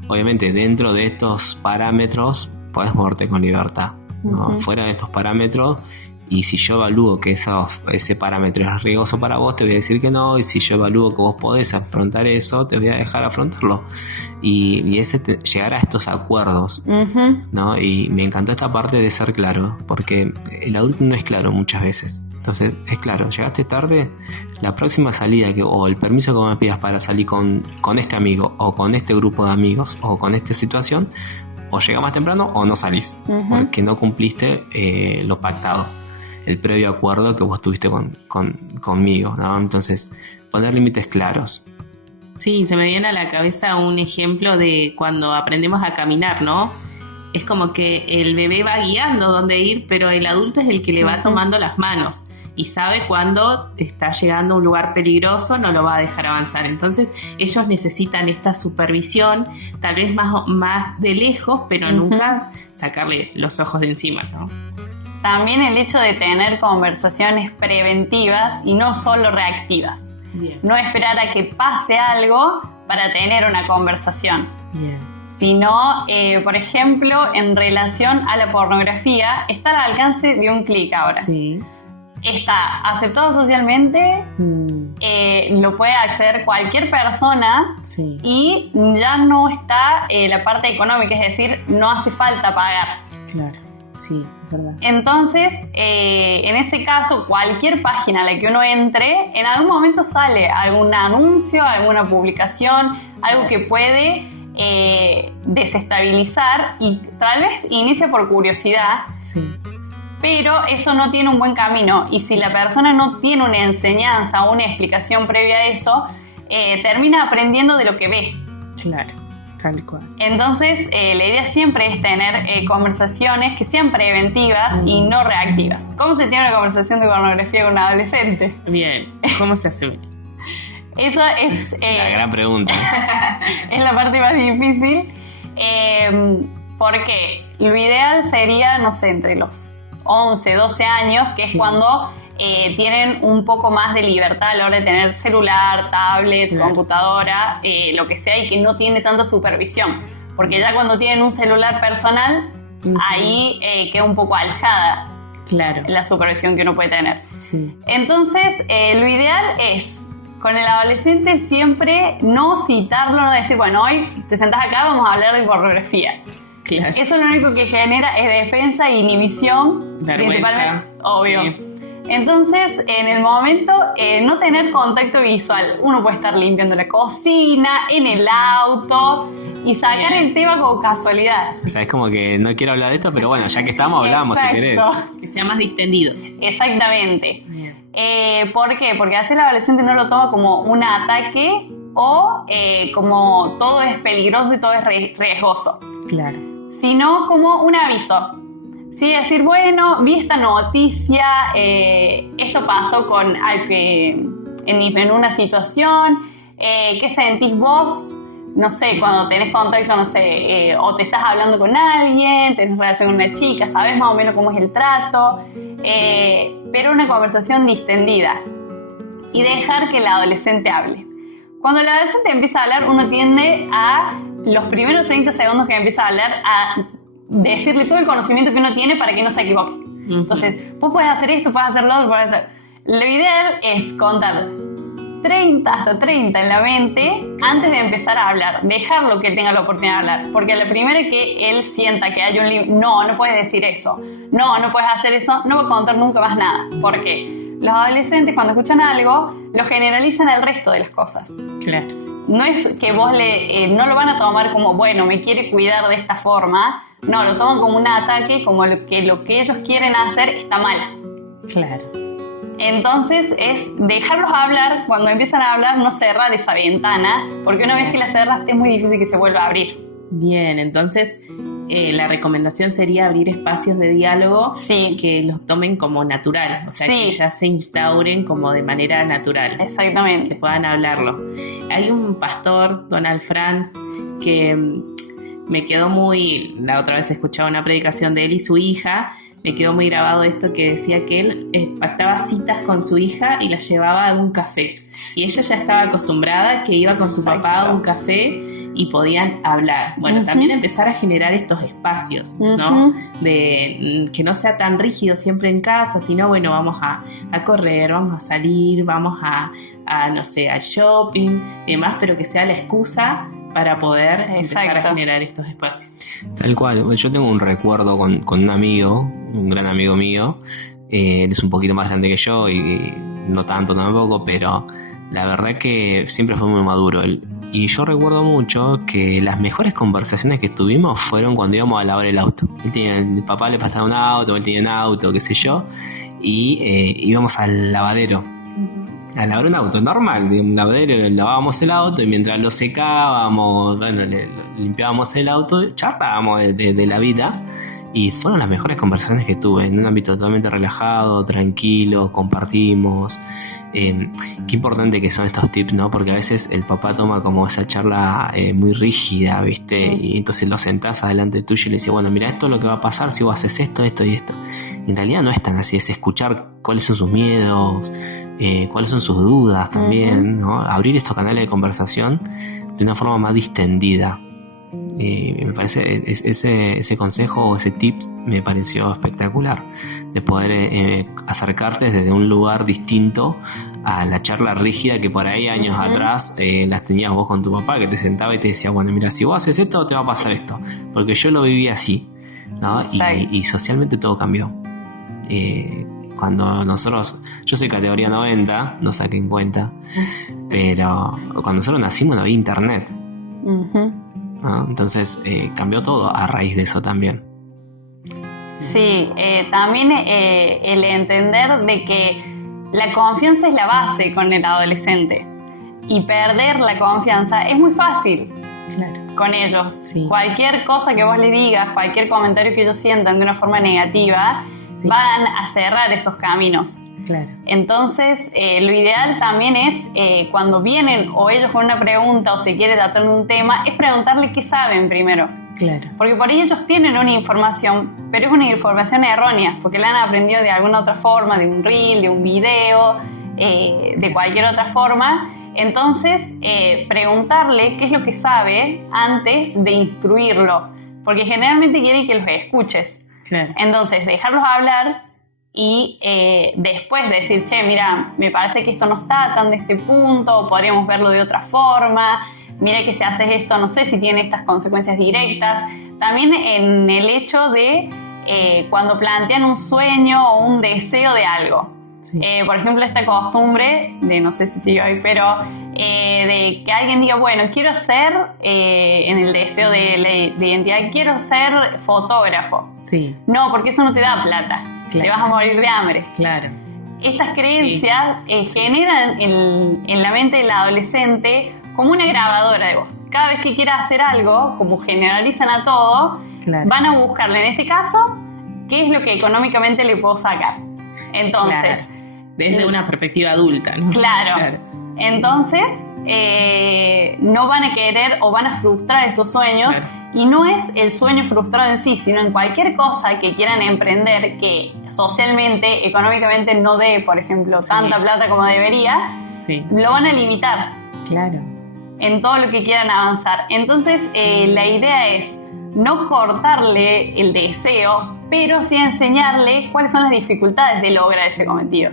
obviamente dentro de estos parámetros puedes moverte con libertad, ¿no? Fuera de estos parámetros. Y si yo evalúo que ese parámetro es riesgoso para vos, te voy a decir que no. Y si yo evalúo que vos podés afrontar eso, te voy a dejar afrontarlo. Y llegar a estos acuerdos, ¿no? Y me encantó esta parte de ser claro, porque el adulto no es claro muchas veces. Entonces, es claro, llegaste tarde, la próxima salida o el permiso que me pidas para salir con este amigo, o con este grupo de amigos, o con esta situación, o llega más temprano o no salís, porque no cumpliste lo pactado, el previo acuerdo que vos tuviste conmigo, ¿no? Entonces, poner límites claros. Sí, se me viene a la cabeza un ejemplo de cuando aprendemos a caminar, ¿no? Es como que el bebé va guiando dónde ir, pero el adulto es el que le va tomando las manos y sabe cuando está llegando a un lugar peligroso, no lo va a dejar avanzar. Entonces, ellos necesitan esta supervisión, tal vez más de lejos, pero nunca sacarle los ojos de encima, ¿no? También el hecho de tener conversaciones preventivas y no solo reactivas. Bien. No esperar a que pase algo para tener una conversación. Bien. Sino, por ejemplo, en relación a la pornografía, está al alcance de un clic ahora. Sí. Está aceptado socialmente, lo puede acceder cualquier persona y ya no está la parte económica, es decir, no hace falta pagar. Claro. Sí, es verdad. Entonces, en ese caso, cualquier página a la que uno entre, en algún momento sale algún anuncio, alguna publicación, algo que puede desestabilizar y tal vez inicia por curiosidad, pero eso no tiene un buen camino y si la persona no tiene una enseñanza o una explicación previa a eso, termina aprendiendo de lo que ve. Claro. Tal cual. Entonces, la idea siempre es tener conversaciones que sean preventivas y no reactivas. ¿Cómo se tiene una conversación de pornografía con un adolescente? Bien, ¿cómo se hace? Eso es... la gran pregunta. Es la parte más difícil. Porque lo ideal sería, no sé, entre los 11, 12 años, que es cuando... tienen un poco más de libertad a la hora de tener celular, tablet, computadora, lo que sea, y que no tiene tanta supervisión. Porque ya cuando tienen un celular personal, ahí queda un poco alejada la supervisión que uno puede tener. Sí. Entonces, lo ideal es, con el adolescente siempre no citarlo, no decir, bueno, hoy te sentás acá, vamos a hablar de pornografía. Claro. Eso lo único que genera es defensa e inhibición, principalmente, obvio. Sí. Entonces, en el momento, no tener contacto visual. Uno puede estar limpiando la cocina, en el auto y sacar el tema con casualidad. O sea, es como que no quiero hablar de esto, pero bueno, ya que estamos, hablamos si querés. Que sea más distendido. Exactamente. ¿Por qué? Porque así el adolescente no lo toma como un ataque o como todo es peligroso y todo es riesgoso. Claro. Sino como un aviso. Sí, decir, bueno, vi esta noticia, esto pasó con en una situación, ¿qué sentís vos? No sé, cuando tenés contacto, no sé, o te estás hablando con alguien, tenés relación con una chica, sabes más o menos cómo es el trato, pero una conversación distendida y dejar que el adolescente hable. Cuando el adolescente empieza a hablar, uno tiende a, los primeros 30 segundos que empieza a hablar, a decirle todo el conocimiento que uno tiene para que no se equivoque. Uh-huh. Entonces, vos puedes hacer esto, puedes hacer lo otro, puedes hacer... Lo ideal es contar 30 en la mente antes de empezar a hablar, dejarlo que él tenga la oportunidad de hablar, porque a la primera que él sienta que hay un límite, no puedes decir eso, no puedes hacer eso, no va a contar nunca más nada. ¿Por qué? Los adolescentes cuando escuchan algo lo generalizan al resto de las cosas. Claro. No es que vos no lo van a tomar como, bueno, me quiere cuidar de esta forma, no, lo toman como un ataque, como lo que ellos quieren hacer está mal. Claro. Entonces es dejarlos hablar, cuando empiezan a hablar no cerrar esa ventana, porque una vez que la cerraste es muy difícil que se vuelva a abrir. Bien, entonces la recomendación sería abrir espacios de diálogo que los tomen como natural, o sea, que ya se instauren como de manera natural. Exactamente. Que puedan hablarlo. Hay un pastor, Don Alfran, que me quedó muy... La otra vez escuchaba una predicación de él y su hija, me quedó muy grabado esto que decía que él pactaba citas con su hija y la llevaba a un café. Y ella ya estaba acostumbrada que iba con su papá a un café y podían hablar. Bueno, también empezar a generar estos espacios, ¿no? De que no sea tan rígido siempre en casa, sino, bueno, vamos a correr, vamos a salir, vamos a no sé, al shopping y demás, pero que sea la excusa para poder empezar a generar estos espacios. Tal cual. Yo tengo un recuerdo con un amigo, un gran amigo mío. Él es un poquito más grande que yo y no tanto tampoco, pero la verdad que siempre fue muy maduro él. Y yo recuerdo mucho que las mejores conversaciones que tuvimos fueron cuando íbamos a lavar el auto. El papá le pasaba un auto, él tenía un auto, qué sé yo, y íbamos al lavadero. A lavar un auto normal, de un lavadero, lavábamos el auto y mientras lo secábamos, bueno, le limpiábamos el auto, charlábamos de la vida y fueron las mejores conversaciones que tuve, en un ámbito totalmente relajado, tranquilo, compartimos. Qué importante que son estos tips, ¿no? Porque a veces el papá toma como esa charla muy rígida, ¿viste? Y entonces lo sentás adelante tuyo y le decís, bueno, mira, esto es lo que va a pasar si vos haces esto, esto y esto. Y en realidad no es tan así, es escuchar cuáles son sus miedos, cuáles son sus dudas también, ¿no? Abrir estos canales de conversación de una forma más distendida. Me parece ese consejo o ese tip me pareció espectacular, de poder acercarte desde un lugar distinto a la charla rígida que por ahí años atrás las tenías vos con tu papá, que te sentaba y te decía, bueno, mira, si vos haces esto te va a pasar esto, porque yo lo viví así, ¿no? Y socialmente todo cambió. Cuando nosotros, yo soy categoría 90, no saquen cuenta, pero cuando nosotros nacimos no había internet. ¿No? Entonces cambió todo a raíz de eso también. Sí, también el entender de que la confianza es la base con el adolescente y perder la confianza es muy fácil con ellos. Sí. Cualquier cosa que vos les digas, cualquier comentario que ellos sientan de una forma negativa, van a cerrar esos caminos. Claro. Entonces, lo ideal también es cuando vienen o ellos con una pregunta o se quiere tratar de un tema, es preguntarle qué saben primero. Claro. Porque por ahí ellos tienen una información, pero es una información errónea, porque la han aprendido de alguna otra forma, de un reel, de un video, de cualquier otra forma. Entonces, preguntarle qué es lo que sabe antes de instruirlo, porque generalmente quieren que los escuches. Claro. Entonces, dejarlos hablar y después decir, che, mira, me parece que esto no está tan de este punto, podríamos verlo de otra forma, mira que si haces esto, no sé si tiene estas consecuencias directas. También en el hecho de cuando plantean un sueño o un deseo de algo. Sí. Por ejemplo, esta costumbre, de no sé si sigue hoy, pero de que alguien diga, bueno, quiero ser, en el deseo de identidad, quiero ser fotógrafo. Sí. No, porque eso no te da plata. Claro. Te vas a morir de hambre. Claro. estas creencias generan en la mente del adolescente como una grabadora de voz. Cada vez que quiera hacer algo, como generalizan a todo, van a buscarle, en este caso, qué es lo que económicamente le puedo sacar. Entonces, desde una perspectiva adulta, ¿no? Claro. Entonces, no van a querer o van a frustrar estos sueños. Y no es el sueño frustrado en sí, sino en cualquier cosa que quieran emprender que socialmente, económicamente no dé, por ejemplo, tanta plata como debería, lo van a limitar. Claro. En todo lo que quieran avanzar. Entonces, la idea es no cortarle el deseo, pero sí enseñarle cuáles son las dificultades de lograr ese cometido.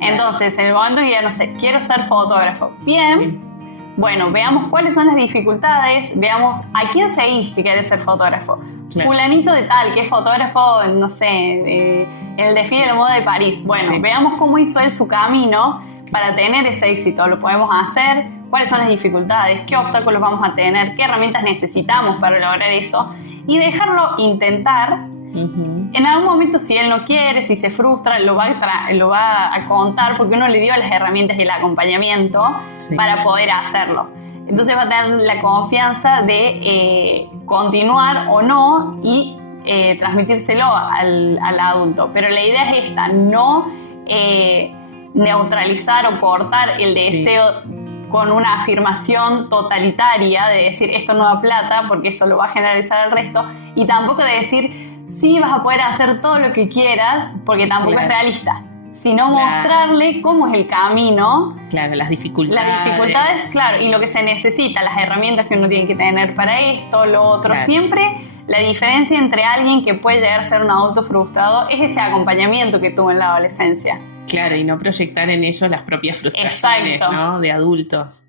Entonces, en el momento que ya, no sé, quiero ser fotógrafo. Bien. Bueno, veamos cuáles son las dificultades, veamos a quién seguís que querés ser fotógrafo. Fulanito de tal, que es fotógrafo, no sé, en el desfile de la moda de París. Bueno, veamos cómo hizo él su camino para tener ese éxito. Lo podemos hacer, cuáles son las dificultades, qué obstáculos vamos a tener, qué herramientas necesitamos para lograr eso. Y dejarlo intentar. En algún momento, si él no quiere, si se frustra, lo va a contar, porque uno le dio las herramientas y el acompañamiento para poder hacerlo. Entonces va a tener la confianza de continuar o no y transmitírselo al adulto. Pero la idea es esta, no neutralizar o cortar el deseo con una afirmación totalitaria de decir esto no da plata porque eso lo va a generalizar al resto, y tampoco de decir sí, vas a poder hacer todo lo que quieras, porque tampoco es realista, sino mostrarle cómo es el camino. Claro, las dificultades. Las dificultades, claro, y lo que se necesita, las herramientas que uno tiene que tener para esto, lo otro. Siempre la diferencia entre alguien que puede llegar a ser un adulto frustrado es ese acompañamiento que tuvo en la adolescencia. Claro, y no proyectar en ellos las propias frustraciones, ¿no? De adultos.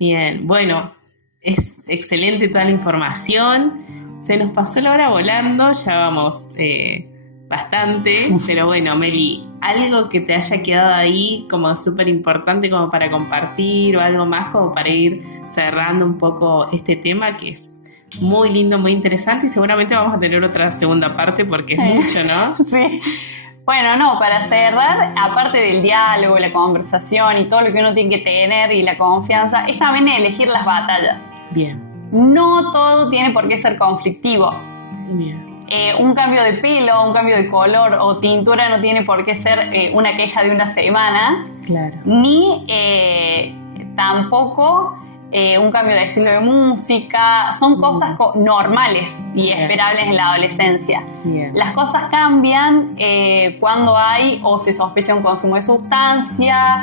Bien, bueno, es excelente toda la información. Se nos pasó la hora volando, ya vamos bastante, pero bueno, Meli, algo que te haya quedado ahí como súper importante como para compartir o algo más como para ir cerrando un poco este tema que es muy lindo, muy interesante, y seguramente vamos a tener otra segunda parte porque es mucho, ¿no? Sí. Bueno, no, para cerrar, aparte del diálogo, la conversación y todo lo que uno tiene que tener y la confianza, es también elegir las batallas. Bien. No todo tiene por qué ser conflictivo. Bien. Un cambio de pelo, un cambio de color o tintura no tiene por qué ser una queja de una semana. Claro. Ni tampoco un cambio de estilo de música. Son cosas normales y esperables en la adolescencia. Bien. Las cosas cambian cuando hay o se sospecha un consumo de sustancia,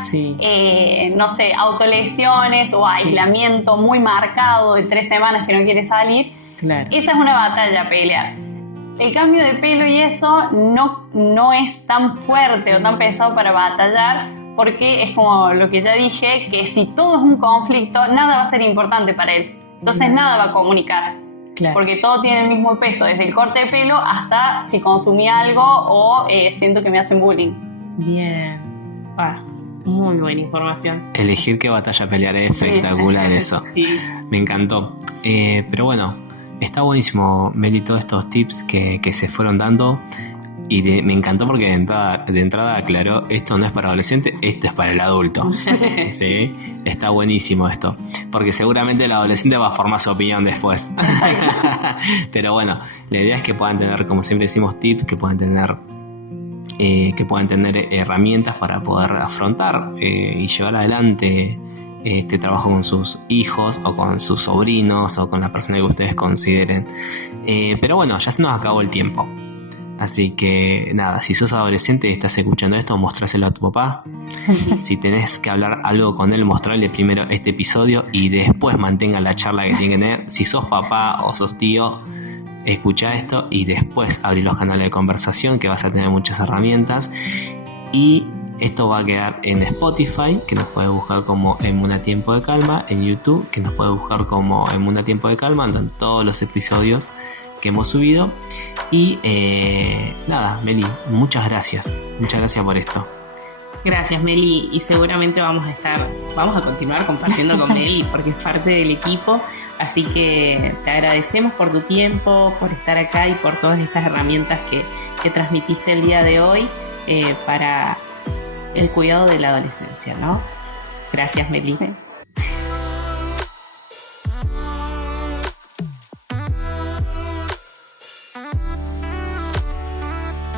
no sé, autolesiones o aislamiento muy marcado de 3 semanas que no quiere salir. Claro. Esa es una batalla a pelear. El cambio de pelo y eso no es tan fuerte o tan pesado para batallar, porque es como lo que ya dije, que si todo es un conflicto, nada va a ser importante para él. Entonces nada va a comunicar. Claro. Porque todo tiene el mismo peso, desde el corte de pelo hasta si consumí algo o siento que me hacen bullying. Bien. Muy buena información. Elegir qué batalla pelear es espectacular eso. Me encantó. Pero bueno, está buenísimo, Meli, todos estos tips que se fueron dando. Y me encantó porque de entrada aclaró, esto no es para adolescente, esto es para el adulto. ¿Sí? Está buenísimo esto. Porque seguramente el adolescente va a formar su opinión después. Pero bueno, la idea es que puedan tener, como siempre decimos, tips, que puedan tener herramientas para poder afrontar y llevar adelante este trabajo con sus hijos o con sus sobrinos o con la persona que ustedes consideren. Pero bueno, ya se nos acabó el tiempo. Así que nada, si sos adolescente y estás escuchando esto, mostráselo a tu papá. Si tenés que hablar algo con él, mostrarle primero este episodio y después mantengan la charla que tienen que tener. Si sos papá o sos tío, escucha esto y después abrí los canales de conversación, que vas a tener muchas herramientas. Y esto va a quedar en Spotify, que nos puede buscar como Emuna Tiempo de Calma, en YouTube, que nos puede buscar como Emuna Tiempo de Calma, andan todos los episodios que hemos subido. Y nada, Meli, muchas gracias por esto. Gracias, Meli, y seguramente vamos a continuar compartiendo con Meli porque es parte del equipo, así que te agradecemos por tu tiempo, por estar acá y por todas estas herramientas que transmitiste el día de hoy para el cuidado de la adolescencia, ¿no? Gracias, Meli. Sí.